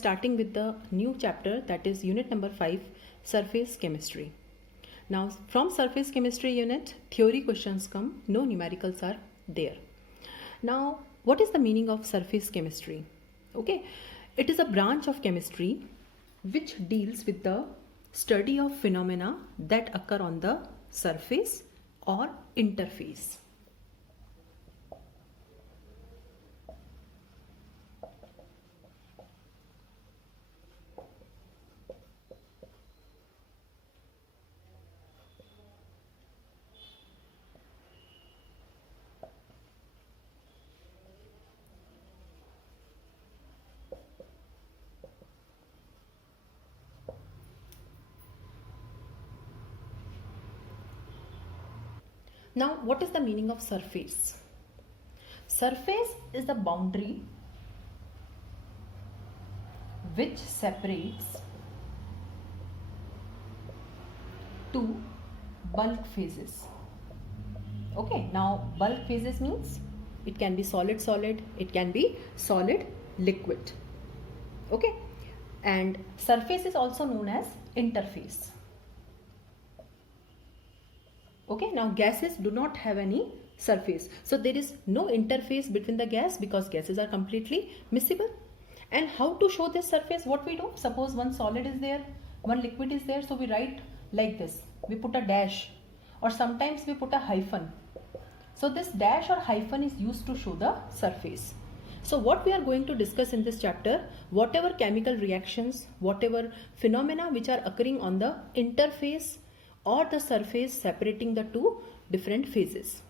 starting with the new chapter, that is unit number 5, surface chemistry. Now from surface chemistry unit, theory questions come, no numericals are there. Now what is the meaning of surface chemistry? Okay, it is a branch of chemistry which deals with the study of phenomena that occur on the surface or interface. Now, what is the meaning of surface? Surface is the boundary which separates two bulk phases. Okay, now bulk phases means it can be solid solid, it can be solid liquid. Okay, and surface is also known as interface. Okay, now gases do not have any surface, so there is no interface between the gas because gases are completely miscible. And how to show this surface? What we do, suppose one solid is there, one liquid is there, so we write like this, we put a dash, or sometimes we put a hyphen. So this dash or hyphen is used to show the surface. So what we are going to discuss in this chapter, whatever chemical reactions, whatever phenomena which are occurring on the interface or the surface separating the two different phases.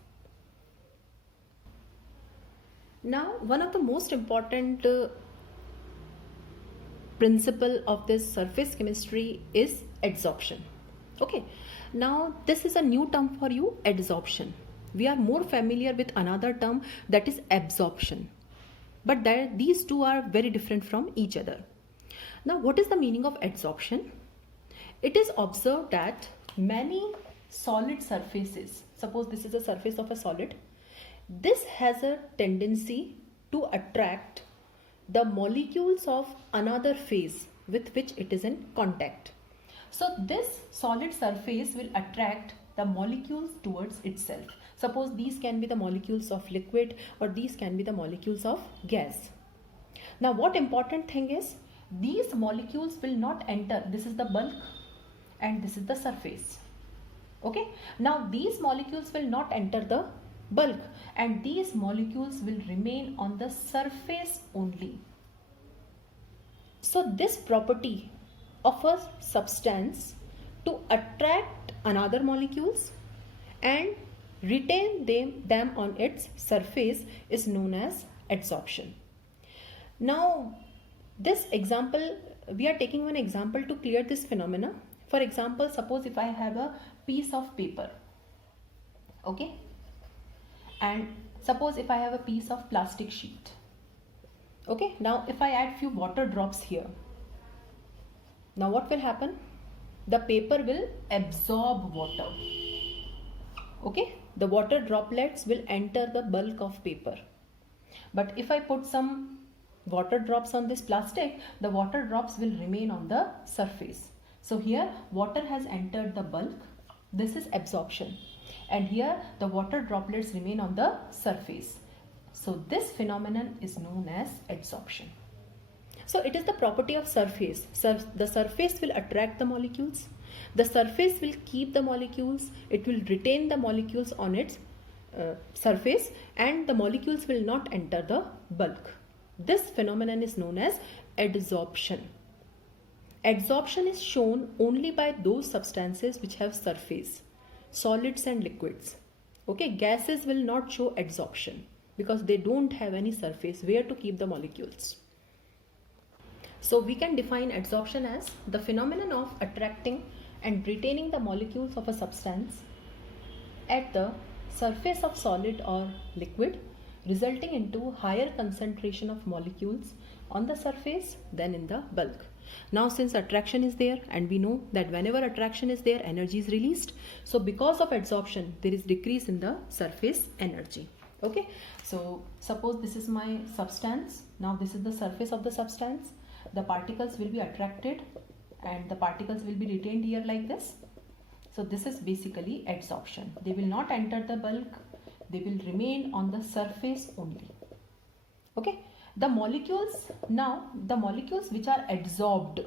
Now, one of the most important principle of this surface chemistry is adsorption. Okay, now this is a new term for you, adsorption. We are more familiar with another term, that is absorption, but these two are very different from each other. Now, what is the meaning of adsorption? It is observed that many solid surfaces, suppose this is a surface of a solid, this has a tendency to attract the molecules of another phase with which it is in contact. So this solid surface will attract the molecules towards itself. Suppose these can be the molecules of liquid or these can be the molecules of gas. Now what important thing is, these molecules will not enter, this is the bulk and this is the surface. Okay, now these molecules will not enter the bulk and these molecules will remain on the surface only. So this property of a substance to attract another molecules and retain them on its surface is known as adsorption. Now this example, we are taking one example to clear this phenomena. For example, suppose if I have a piece of paper, okay, and suppose if I have a piece of plastic sheet, okay, now if I add few water drops here, now what will happen? The paper will absorb water, okay, the water droplets will enter the bulk of paper. But if I put some water drops on this plastic, the water drops will remain on the surface. So here water has entered the bulk, this is absorption, and here the water droplets remain on the surface. So this phenomenon is known as adsorption. So it is the property of surface. The surface will attract the molecules, the surface will keep the molecules, it will retain the molecules on its surface, and the molecules will not enter the bulk. This phenomenon is known as adsorption. Adsorption is shown only by those substances which have surface, solids and liquids. Okay, gases will not show adsorption because they don't have any surface where to keep the molecules. So we can define adsorption as the phenomenon of attracting and retaining the molecules of a substance at the surface of solid or liquid, resulting into higher concentration of molecules on the surface than in the bulk. Now since attraction is there and we know that whenever attraction is there, energy is released. So because of adsorption, there is decrease in the surface energy. Okay, so suppose this is my substance. Now this is the surface of the substance. the particles will be attracted and the particles will be retained here like this. So this is basically adsorption. They will not enter the bulk, they will remain on the surface only. Okay, the molecules, now the molecules which are adsorbed,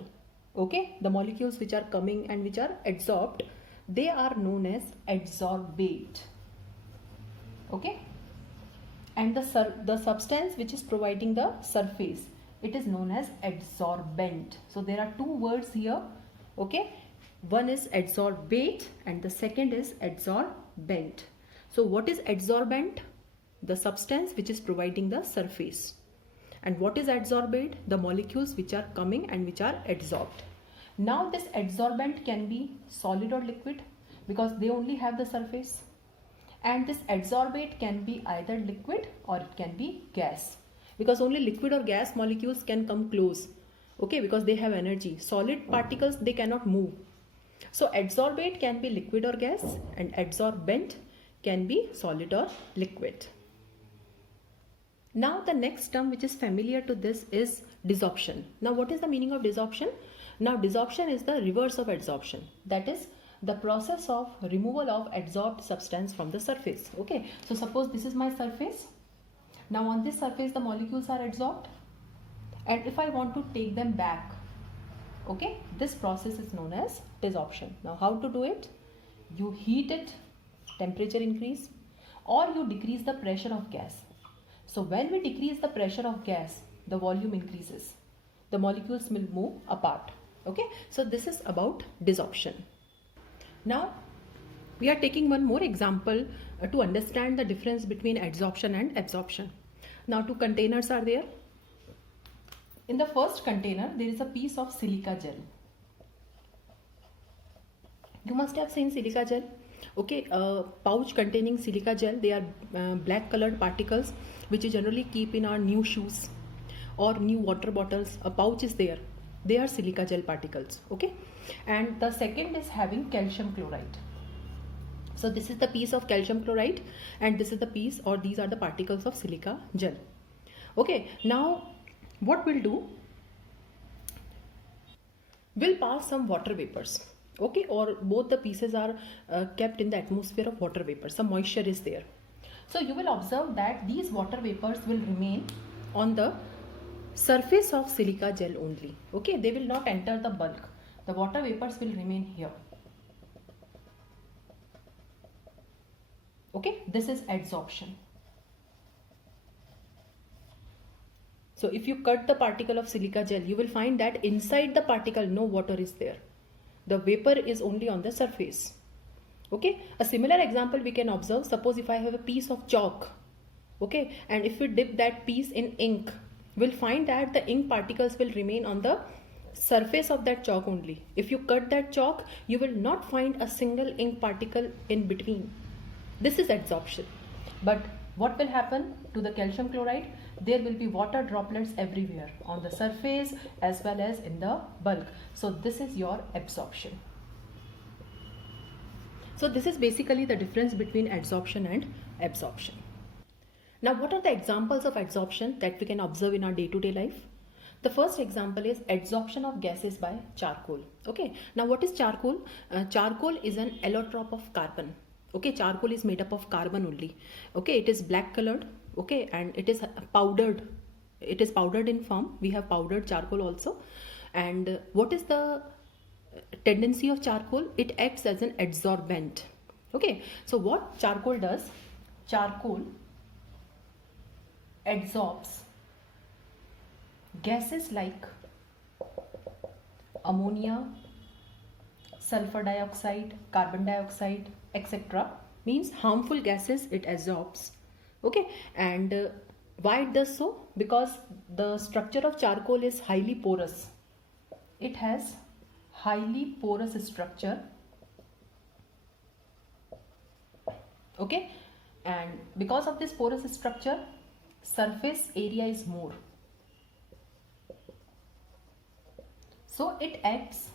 okay, the molecules which are coming and which are adsorbed, they are known as adsorbate. Okay, and the substance which is providing the surface, it is known as adsorbent. So there are two words here. Okay, one is adsorbate and the second is adsorbent. So what is adsorbent? The substance which is providing the surface. And what is adsorbate? The molecules which are coming and which are adsorbed. Now this adsorbent can be solid or liquid because they only have the surface. And this adsorbate can be either liquid or it can be gas, because only liquid or gas molecules can come close, okay, because they have energy. Solid particles, they cannot move. So adsorbate can be liquid or gas and adsorbent can be solid or liquid. Now the next term which is familiar to this is desorption. Now what is the meaning of desorption? Now desorption is the reverse of adsorption, that is the process of removal of adsorbed substance from the surface. Okay, so suppose this is my surface. Now on this surface the molecules are adsorbed, and if I want to take them back, okay, this process is known as desorption. Now how to do it? You heat it, temperature increase, or you decrease the pressure of gas. So when we decrease the pressure of gas, the volume increases, the molecules will move apart. Okay, so this is about desorption. Now we are taking one more example to understand the difference between adsorption and absorption. Now two containers are there. In the first container there is a piece of silica gel. You must have seen silica gel. Okay, a pouch containing silica gel. They are black colored particles which you generally keep in our new shoes or new water bottles. A pouch is there. They are silica gel particles. Okay, and the second is having calcium chloride. So this is the piece of calcium chloride and this is the piece, or these are the particles of silica gel. Okay, now what we'll do, we'll pass some water vapors. Okay, or both the pieces are kept in the atmosphere of water vapor. Some moisture is there. So you will observe that these water vapors will remain on the surface of silica gel only. Okay, they will not enter the bulk. The water vapors will remain here. Okay, this is adsorption. So if you cut the particle of silica gel, you will find that inside the particle no water is there. The vapor is only on the surface. Okay, a similar example we can observe. Suppose if I have a piece of chalk, okay, and if we dip that piece in ink, we'll find that the ink particles will remain on the surface of that chalk only. If you cut that chalk, you will not find a single ink particle in between. This is adsorption. But what will happen to the calcium chloride? There will be water droplets everywhere on the surface as well as in the bulk. So this is your absorption. So this is basically the difference between adsorption and absorption. Now what are the examples of adsorption that we can observe in our day-to-day life? The first example is adsorption of gases by charcoal. Okay, now what is charcoal? Charcoal is an allotrope of carbon. Okay, charcoal is made up of carbon only. Okay, it is black colored. Okay, and it is powdered. It is powdered in form. We have powdered charcoal also. And what is the tendency of charcoal? It acts as an adsorbent. Okay, so what charcoal does? Charcoal adsorbs gases like ammonia, sulfur dioxide, carbon dioxide, etc. Means harmful gases it absorbs. Okay, and why it does so? Because the structure of charcoal is highly porous. It has highly porous structure. Okay, and because of this porous structure, surface area is more. So it acts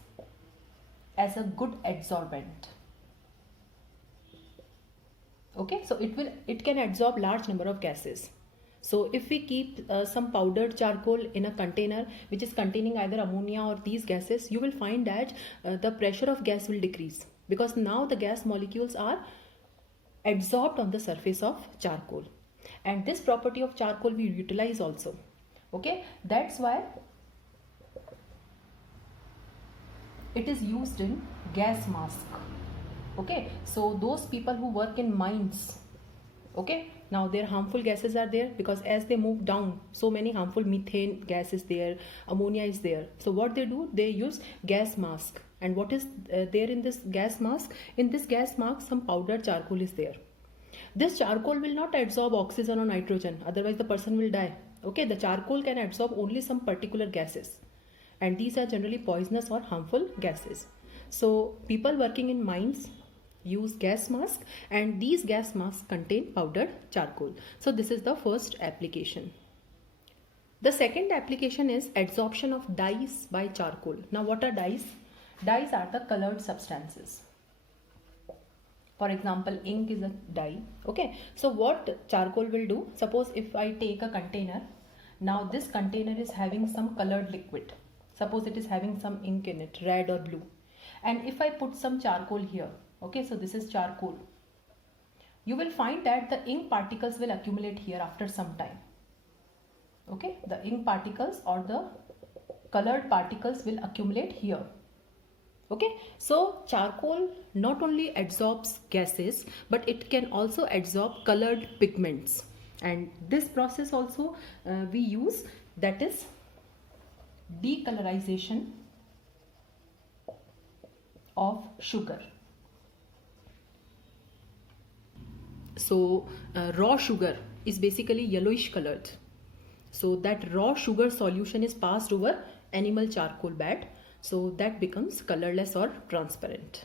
as a good adsorbent. Okay, so it can absorb large number of gases. So if we keep some powdered charcoal in a container which is containing either ammonia or these gases, you will find that the pressure of gas will decrease, because now the gas molecules are absorbed on the surface of charcoal, and this property of charcoal we utilize also. Okay, that's why it is used in gas mask. Okay, so those people who work in mines, okay, now their harmful gases are there, because as they move down, so many harmful methane gas is there, ammonia is there. So what they do, they use gas mask. And what is there in this gas mask? In this gas mask, some powdered charcoal is there. This charcoal will not absorb oxygen or nitrogen, otherwise the person will die. Okay, the charcoal can absorb only some particular gases, and these are generally poisonous or harmful gases. So people working in mines use gas mask, and these gas masks contain powdered charcoal. So this is the first application. The second application is adsorption of dyes by charcoal. Now what are dyes? Dyes are the colored substances. For example, ink is a dye. Okay, so what charcoal will do, suppose if I take a container, now this container is having some colored liquid. Suppose it is having some ink in it, red or blue. And if I put some charcoal here, okay, so this is charcoal, you will find that the ink particles will accumulate here after some time. Okay, the ink particles or the colored particles will accumulate here. Okay, so charcoal not only absorbs gases, but it can also absorb colored pigments, and this process also we use, that is decolorization of sugar. So raw sugar is basically yellowish colored, so that raw sugar solution is passed over animal charcoal bed, so that becomes colorless or transparent.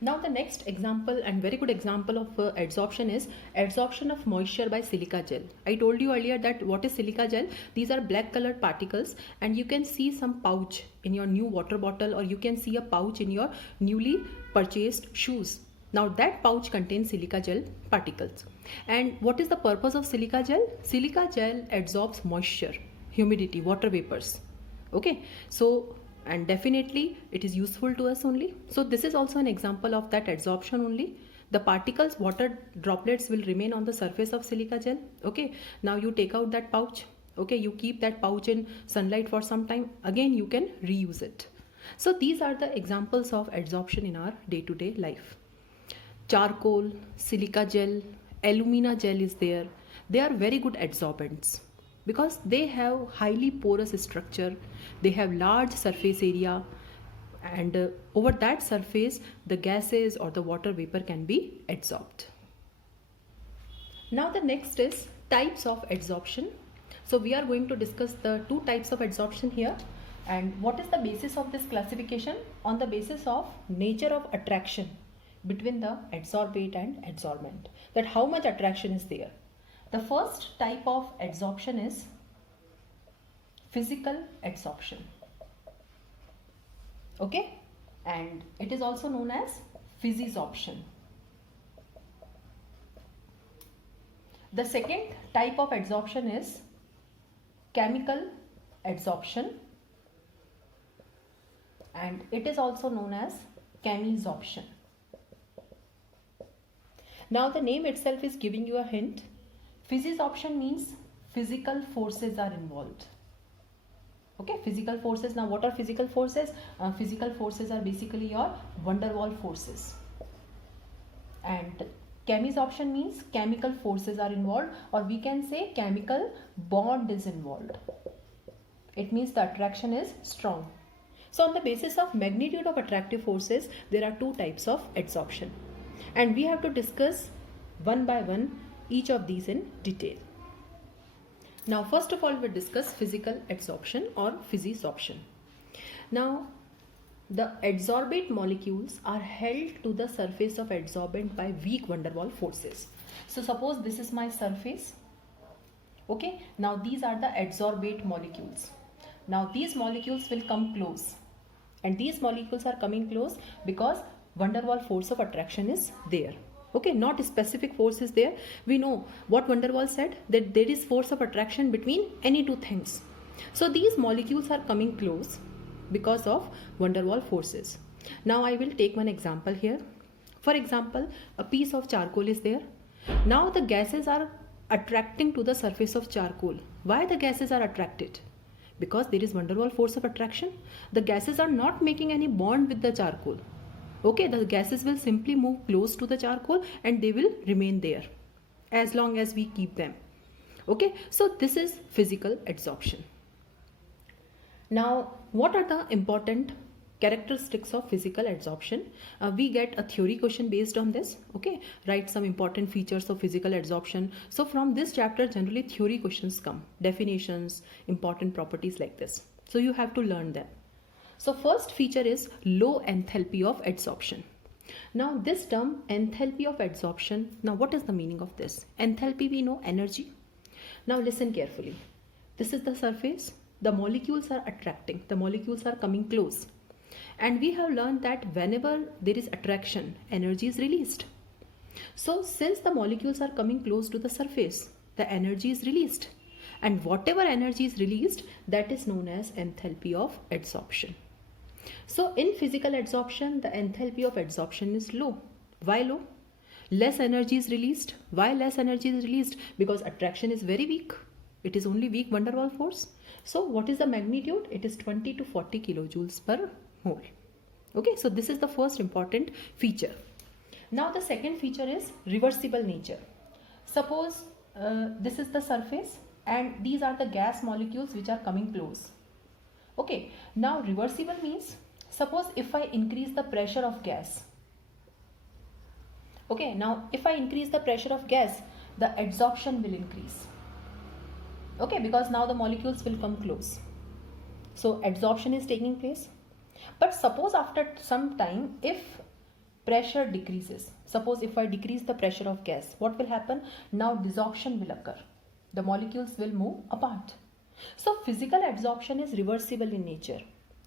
Now the next example, and very good example of adsorption, is adsorption of moisture by silica gel. I told you earlier that what is silica gel? These are black colored particles, and you can see some pouch in your new water bottle, or you can see a pouch in your newly purchased shoes. Now that pouch contains silica gel particles. And what is the purpose of silica gel? Silica gel absorbs moisture, humidity, water vapors. Okay, so and definitely it is useful to us only. So this is also an example of that adsorption only. The particles, water droplets will remain on the surface of silica gel. Okay, now you take out that pouch. Okay, you keep that pouch in sunlight for some time, again you can reuse it. So these are the examples of adsorption in our day-to-day life. Charcoal, silica gel, alumina gel is there. They are very good adsorbents because they have highly porous structure, they have large surface area, and over that surface the gases or the water vapor can be adsorbed. Now the next is types of adsorption. So we are going to discuss the two types of adsorption here. And what is the basis of this classification? On the basis of nature of attraction between the adsorbate and adsorbent, that how much attraction is there. The first type of adsorption is physical adsorption. Okay, and it is also known as physisorption. The second type of adsorption is chemical adsorption, and it is also known as chemisorption. Now the name itself is giving you a hint. Physisorption means physical forces are involved. Okay, physical forces. Now what are physical forces? Physical forces are basically your van der Waals forces. And chemisorption means chemical forces are involved, or we can say chemical bond is involved. It means the attraction is strong. So on the basis of magnitude of attractive forces, there are two types of adsorption, and we have to discuss one by one each of these in detail. Now first of all we discuss physical adsorption or physisorption. Now the adsorbate molecules are held to the surface of adsorbent by weak van der Waals forces. So suppose this is my surface. Okay, now these are the adsorbate molecules. Now these molecules will come close, and these molecules are coming close because van der Waals force of attraction is there. Okay, not specific force is there. We know what van der Waals said, that there is force of attraction between any two things. So these molecules are coming close because of van der Waals forces. Now I will take one example here. For example, a piece of charcoal is there. Now the gases are attracting to the surface of charcoal. Why the gases are attracted? Because there is van der Waals force of attraction. The gases are not making any bond with the charcoal. Okay, the gases will simply move close to the charcoal and they will remain there as long as we keep them. Okay, so this is physical adsorption. Now, what are the important characteristics of physical adsorption? We get a theory question based on this. Okay, write some important features of physical adsorption. So from this chapter, generally theory questions come, definitions, important properties like this. So you have to learn them. So first feature is low enthalpy of adsorption. Now this term enthalpy of adsorption, now what is the meaning of this? Enthalpy, we know, energy. Now listen carefully. This is the surface. The molecules are attracting. The molecules are coming close. And we have learned that whenever there is attraction, energy is released. So since the molecules are coming close to the surface, the energy is released. And whatever energy is released, that is known as enthalpy of adsorption. So in physical adsorption, the enthalpy of adsorption is low. Why low? Less energy is released. Why less energy is released? Because attraction is very weak. It is only weak van der Waals force. So what is the magnitude? It is 20 to 40 kilojoules per mole. Okay, so this is the first important feature. Now the second feature is reversible nature. Suppose this is the surface and these are the gas molecules which are coming close. Okay, now reversible means, suppose if I increase the pressure of gas. Okay, now if I increase the pressure of gas, the adsorption will increase. Okay, because now the molecules will come close. So adsorption is taking place. But suppose after some time, if pressure decreases, suppose if I decrease the pressure of gas, what will happen? Now desorption will occur. The molecules will move apart. So physical adsorption is reversible in nature.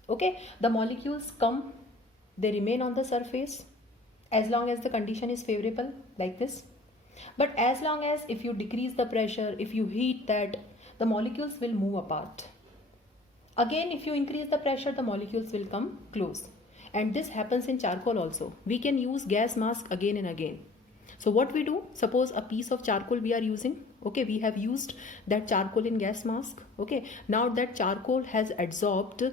Okay, the molecules come, they remain on the surface as long as the condition is favorable, like this. But as long as if you decrease the pressure, if you heat that, the molecules will move apart. Again, if you increase the pressure, the molecules will come close. And this happens in charcoal also. We can use gas mask again and again. So what we do, suppose a piece of charcoal we are using. Okay, we have used that charcoal in gas mask. Okay, now that charcoal has adsorbed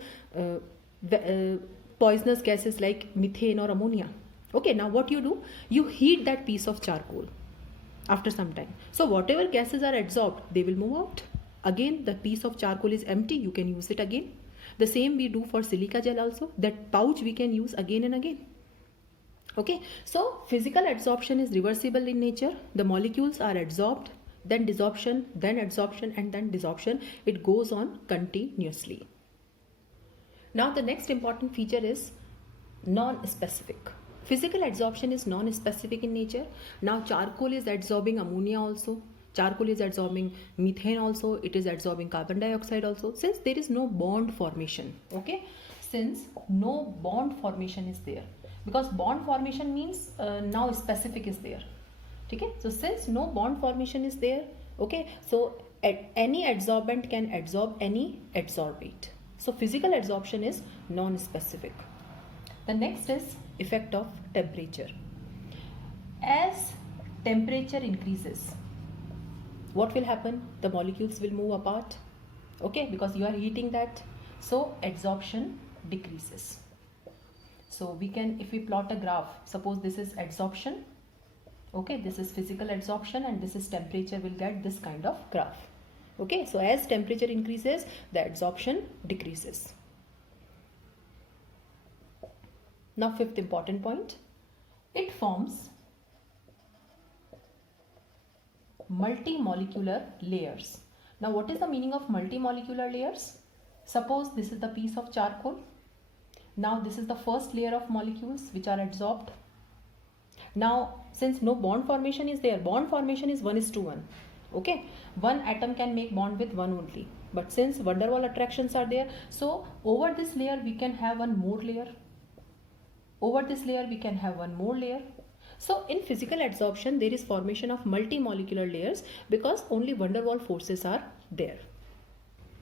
poisonous gases like methane or ammonia. Okay, now what you do, you heat that piece of charcoal after some time. So whatever gases are adsorbed, they will move out. Again, the piece of charcoal is empty, you can use it again. The same we do for silica gel also. That pouch we can use again and again. Okay, so physical adsorption is reversible in nature. The molecules are adsorbed, then desorption, then adsorption, and then desorption. It goes on continuously. Now the next important feature is non-specific. Physical adsorption is non-specific in nature. Now charcoal is adsorbing ammonia also. Charcoal is adsorbing methane also. It is adsorbing carbon dioxide also. Since there is no bond formation. Okay, since no bond formation is there. Because bond formation means now specific is there. Okay, so since no bond formation is there, okay, so any adsorbent can adsorb any adsorbate. So physical adsorption is non-specific. The next is effect of temperature. As temperature increases, what will happen? The molecules will move apart. Okay, because you are heating that, so adsorption decreases. So we can, if we plot a graph, suppose this is adsorption, okay, this is physical adsorption and this is temperature, will get this kind of graph. Okay, so as temperature increases, the adsorption decreases. Now fifth important point, it forms multimolecular layers. Now what is the meaning of multimolecular layers? Suppose this is the piece of charcoal. Now this is the first layer of molecules which are adsorbed. Now since no bond formation is there, bond formation is 1:1. Okay, one atom can make bond with one only. But since van der Waals attractions are there, so over this layer we can have one more layer. Over this layer we can have one more layer. So in physical adsorption, there is formation of multi-molecular layers because only van der Waals forces are there.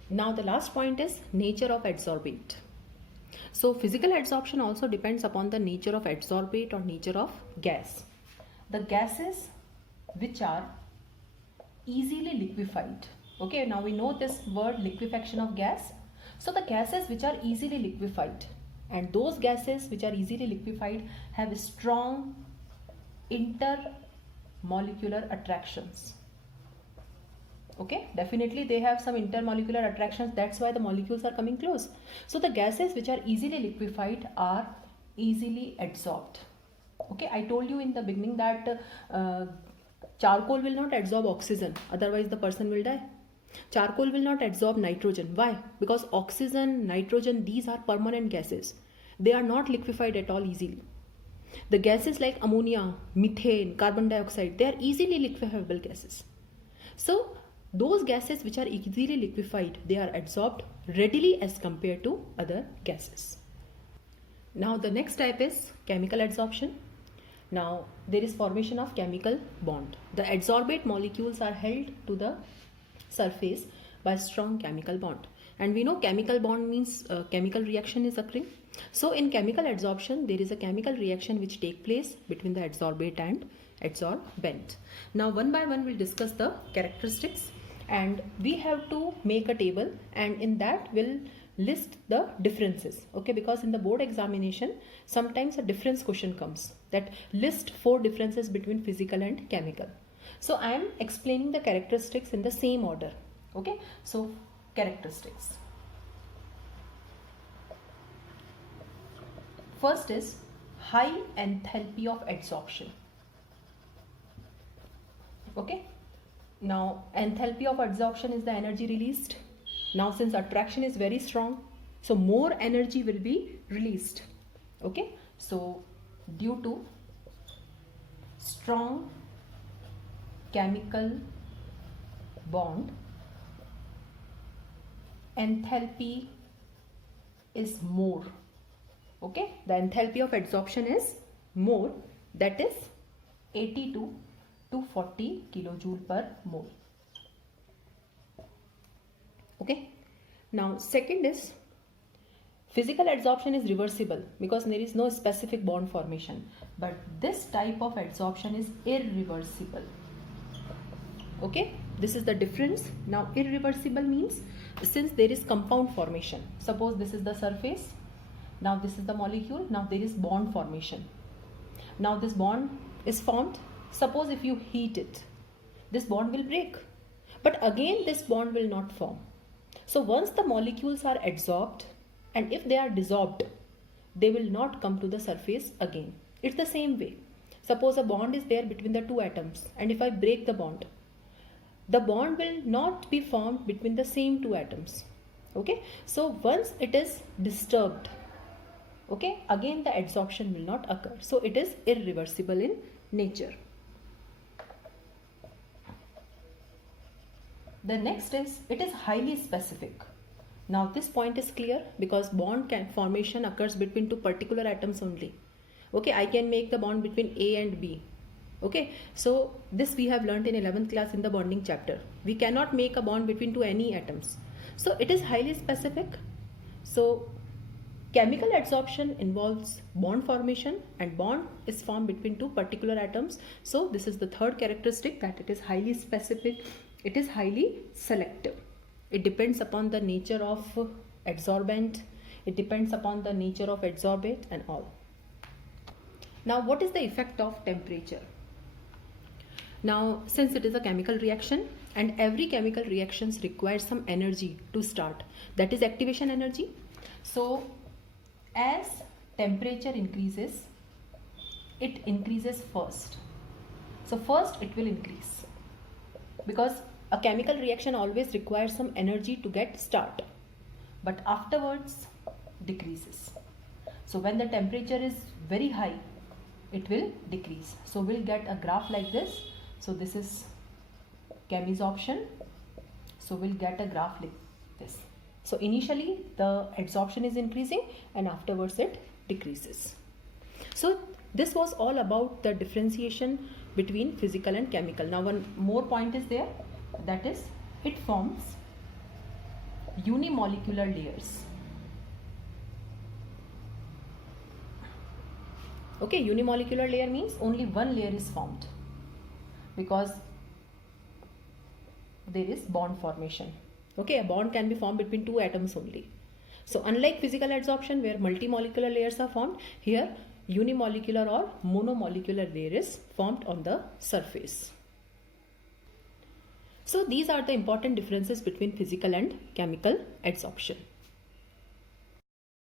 Now the last point is nature of adsorbate. So physical adsorption also depends upon the nature of adsorbate or nature of gas. The gases which are easily liquefied. Okay, now we know this word liquefaction of gas. So the gases which are easily liquefied, and those gases which are easily liquefied have strong intermolecular attractions. Okay, definitely they have some intermolecular attractions, that's why the molecules are coming close. So the gases which are easily liquefied are easily adsorbed. Okay, I told you in the beginning that charcoal will not absorb oxygen, otherwise the person will die. Charcoal will not absorb nitrogen. Why? Because oxygen, nitrogen, these are permanent gases. They are not liquefied at all easily. The gases like ammonia, methane, carbon dioxide, they are easily liquefiable gases. So those gases which are easily liquefied, they are adsorbed readily as compared to other gases. Now the next type is chemical adsorption. Now there is formation of chemical bond. The adsorbate molecules are held to the surface by strong chemical bond. And we know chemical bond means chemical reaction is occurring. So in chemical adsorption, there is a chemical reaction which takes place between the adsorbate and adsorbent. Now one by one we'll discuss the characteristics, and we have to make a table, and in that we'll list the differences. Okay, because in the board examination sometimes a difference question comes that list 4 differences between physical and chemical. So I am explaining the characteristics in the same order. Okay, so characteristics. First is high enthalpy of adsorption. Okay, now enthalpy of adsorption is the energy released. Now since attraction is very strong, so more energy will be released. Okay, so due to strong chemical bond, enthalpy is more. Okay, the enthalpy of adsorption is more, that is 82 to 40 kilojoule per mole. Okay, now second is physical adsorption is reversible because there is no specific bond formation, but this type of adsorption is irreversible. Okay, this is the difference. Now irreversible means since there is compound formation, suppose this is the surface, now this is the molecule, now there is bond formation. Now this bond is formed. Suppose if you heat it, this bond will break, but again this bond will not form. So once the molecules are adsorbed, and if they are dissolved, they will not come to the surface again. It's the same way. Suppose a bond is there between the 2 atoms, and if I break the bond will not be formed between the same 2 atoms. Okay, so once it is disturbed, okay, again the adsorption will not occur. So it is irreversible in nature. The next is it is highly specific. Now this point is clear because bond formation occurs between 2 particular atoms only. Okay, I can make the bond between A and B. Okay, so this we have learnt in 11th class in the bonding chapter. We cannot make a bond between 2 any atoms. So it is highly specific. So chemical adsorption involves bond formation, and bond is formed between 2 particular atoms. So this is the third characteristic, that it is highly specific. It is highly selective. It depends upon the nature of adsorbent. It depends upon the nature of adsorbate and all. Now what is the effect of temperature? Now since it is a chemical reaction, and every chemical reactions requires some energy to start, that is activation energy. So as temperature increases, it increases first. So first it will increase because a chemical reaction always requires some energy to get start, but afterwards decreases. So when the temperature is very high, it will decrease. So we'll get a graph like this. So this is chemisorption. So we'll get a graph like this. So initially the adsorption is increasing and afterwards it decreases. So This was all about the differentiation between physical and chemical. Now one more point is there, that is it forms unimolecular layers. Okay, unimolecular layer means only one layer is formed because there is bond formation. Okay, a bond can be formed between two atoms only. So unlike physical adsorption where multimolecular layers are formed, here unimolecular or monomolecular layer is formed on the surface. So these are the important differences between physical and chemical adsorption.